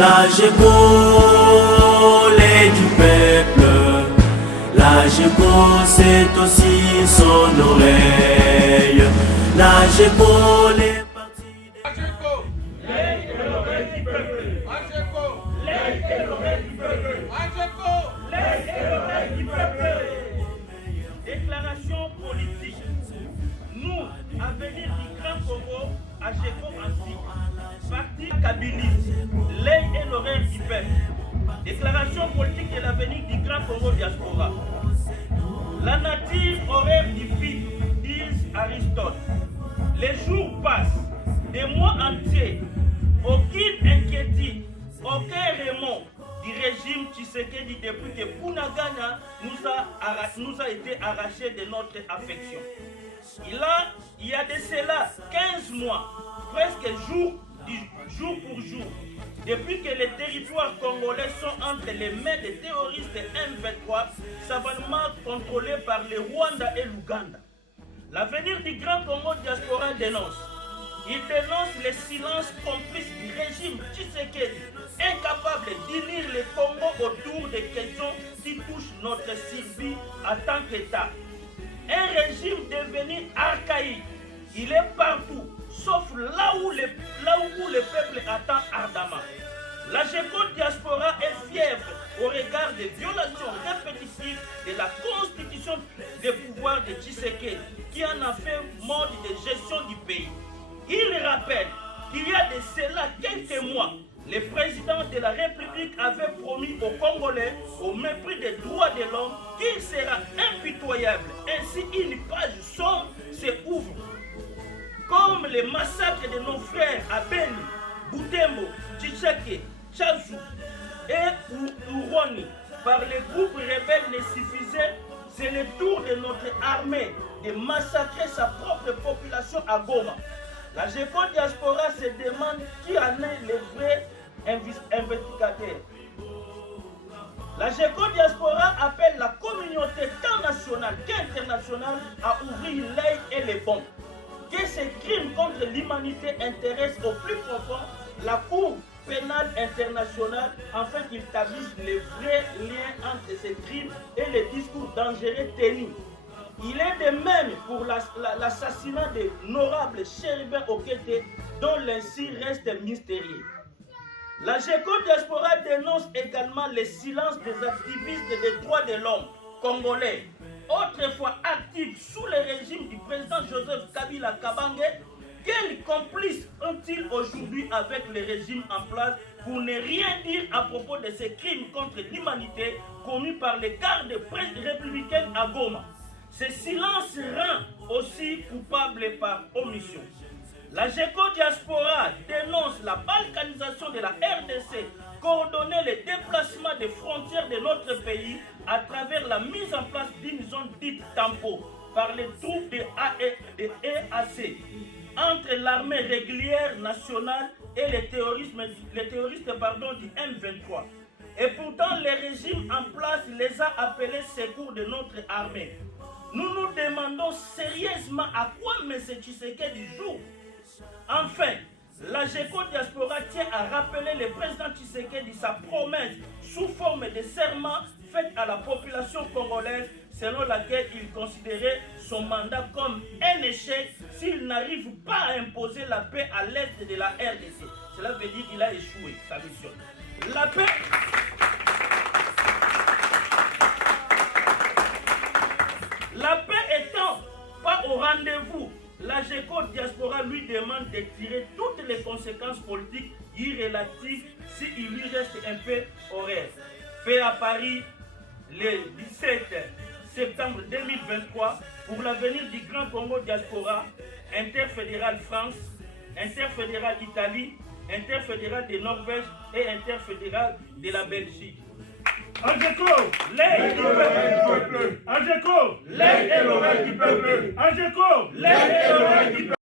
La GECO, l'aide du peuple. La GECO, c'est aussi son oreille. La GECO, les partis La GECO, l'aide et l'oreille du peuple. La GECO, l'aide et l'oreille du peuple. La GECO, l'aide et l'oreille du peuple. Déclaration politique. Nous, à venir du Grand Congo, à GECO ainsi. Parti Kabylie, l'œil et l'oreille du peuple. Déclaration politique de l'avenir du Grand Congo diaspora. La nature horaire divine, disent Aristote. Les jours passent, des mois entiers, aucune inquiétude, aucun remords du régime Tshisekedi depuis que Bunagana nous a été arraché de notre affection. Il y a de cela 15 mois, presque jour pour jour, depuis que les territoires congolais sont entre les mains des terroristes M23, savamment contrôlés par le Rwanda et l'Ouganda. L'avenir du Grand Congo diaspora dénonce. Il dénonce le silence complice du régime Tshisekedi, incapable d'unir le Congo autour des questions qui touchent notre survie en tant qu'État. Un régime devenu archaïque. Il est partout, sauf là où le peuple attend ardemment. La GECO diaspora est fière au regard des violations répétitives de la constitution des pouvoirs de Tshisekedi, qui en a fait mode de gestion du pays. Il rappelle qu'il y a de cela quelques mois, le président de la République avait promis aux Congolais, au mépris des droits de l'homme, qu'il sera impitoyable. Ainsi, une page sombre se ouvre. Comme les massacres de nos frères à Beni, Butembo, Tchitcheke, Tchazou et Uroni par les groupes rebelles ne suffisaient, c'est le tour de notre armée de massacrer sa propre population à Goma. La GECO diaspora se demande qui en est le vrai investigateur. La GECO diaspora appelle la communauté tant nationale qu'internationale à ouvrir l'œil et les bons. Que ces crimes contre l'humanité intéressent au plus profond la Cour pénale internationale afin qu'il établisse les vrais liens entre ces crimes et les discours dangereux tenus. Il est de même pour l'assassinat de l'honorable Chérubin Okete, dont l'insi reste mystérieux. La GECO diaspora dénonce également le silence des activistes des droits de l'homme congolais, autrefois actifs sous le régime du président Joseph Kabila Kabange. Quels complices ont-ils aujourd'hui avec le régime en place pour ne rien dire à propos de ces crimes contre l'humanité commis par les gardes républicaines à Goma? Ce silence rend aussi coupable par omission. La GECO diaspora dénonce la balkanisation de la RDC, coordonner les déplacements des frontières de notre pays à travers la mise en place d'une zone dite tampon par les troupes de EAC entre l'armée régulière nationale et les terroristes du M23. Et pourtant, le régime en place les a appelés secours de notre armée. Nous nous demandons sérieusement à quoi M. Tshisekedi joue. Enfin, la GECO diaspora tient à rappeler le président Tshisekedi sa promesse sous forme de serment faite à la population congolaise selon laquelle il considérait son mandat comme un échec s'il n'arrive pas à imposer la paix à l'est de la RDC. Cela veut dire qu'il a échoué sa mission. La paix... La paix étant pas au rendez-vous, la GECO diaspora lui demande de tirer toutes les conséquences politiques irrelatives s'il lui reste un peu horaire. Fait à Paris le 17 septembre 2023 pour l'avenir du Grand Congo diaspora, interfédéral France, interfédéral Italie, interfédéral de Norvège et interfédéral de la Belgique. La GECO, l'aide et l'oreille du peuple. La GECO, l'aide et l'oreille du peuple. La GECO, l'aide et l'oreille du peuple.